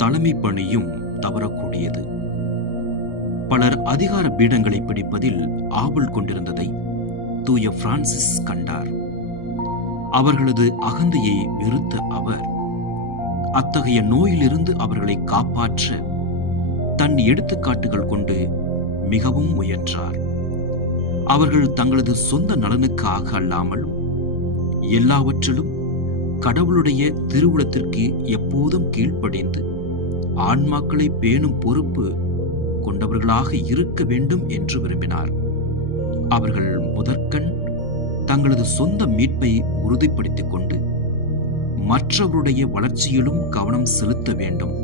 தலைமை பணியும் தவறக்கூடியது. பலர் அதிகார பீடங்களை பிடிப்பதில் ஆவல் கொண்டிருந்ததை தூய பிரான்சிஸ் கண்டார். அவர்களது அகந்தையை வெறுத்த அவர் அத்தகைய நோயிலிருந்து அவர்களை காப்பாற்ற தன் எடுத்துக்காட்டுகள் கொண்டு மிகவும் முயன்றார். அவர்கள் தங்களது சொந்த நலனுக்காக அல்லாமல் எல்லாவற்றிலும் கடவுளுடைய திருவுளத்திற்கு எப்போதும் கீழ்ப்படிந்து ஆன்மாக்களை பேணும் பொறுப்பு கொண்டவர்களாக இருக்க வேண்டும் என்று விரும்பினார். அவர்கள் முதற்கண் தங்களது சொந்த மீட்பை உறுதிப்படுத்திக் கொண்டு மற்றவருடைய வளர்ச்சியிலும் கவனம் செலுத்த வேண்டும்.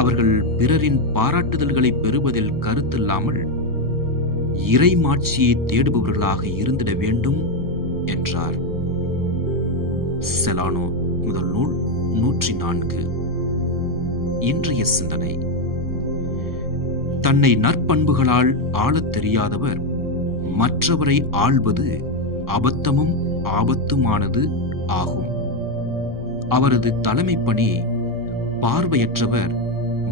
அவர்கள் பிறரின் பாராட்டுதல்களை பெறுவதில் கருத்தில்லாமல் இறைமாட்சியை தேடுபவர்களாக இருந்திட வேண்டும் என்றார். செலானோ முதல் நூல் 104. இன்றைய சிந்தனை: தன்னை நற்பண்புகளால் ஆளத் தெரியாதவர் மற்றவரை ஆள்வது அபத்தமும் ஆபத்துமானது ஆகும். அவரது தலைமை பணி பார்வையற்றவர்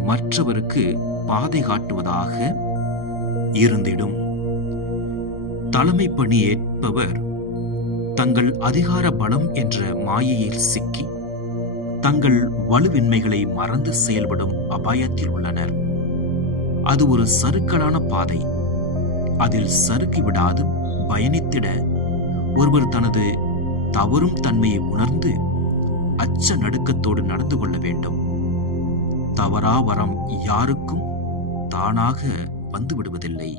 மற்றவருக்கு பாதை காட்டுவதாக இருந்திடும். தலைமை பணி ஏற்பவர் தங்கள் அதிகார பலம் என்ற மாயையில் சிக்கி தங்கள் வலுவின்மைகளை மறந்து செயல்படும் அபாயத்தில் உள்ளனர். அது ஒரு சறுக்கலான பாதை. அதில் சறுக்கி விடாது பயணித்திட ஒருவர் தனது தவறும் தன்மையை உணர்ந்து அச்ச நடுக்கத்தோடு நடந்து கொள்ள வேண்டும். தவறா வரம் யாருக்கும் தானாக வந்து விடுவதில்லை.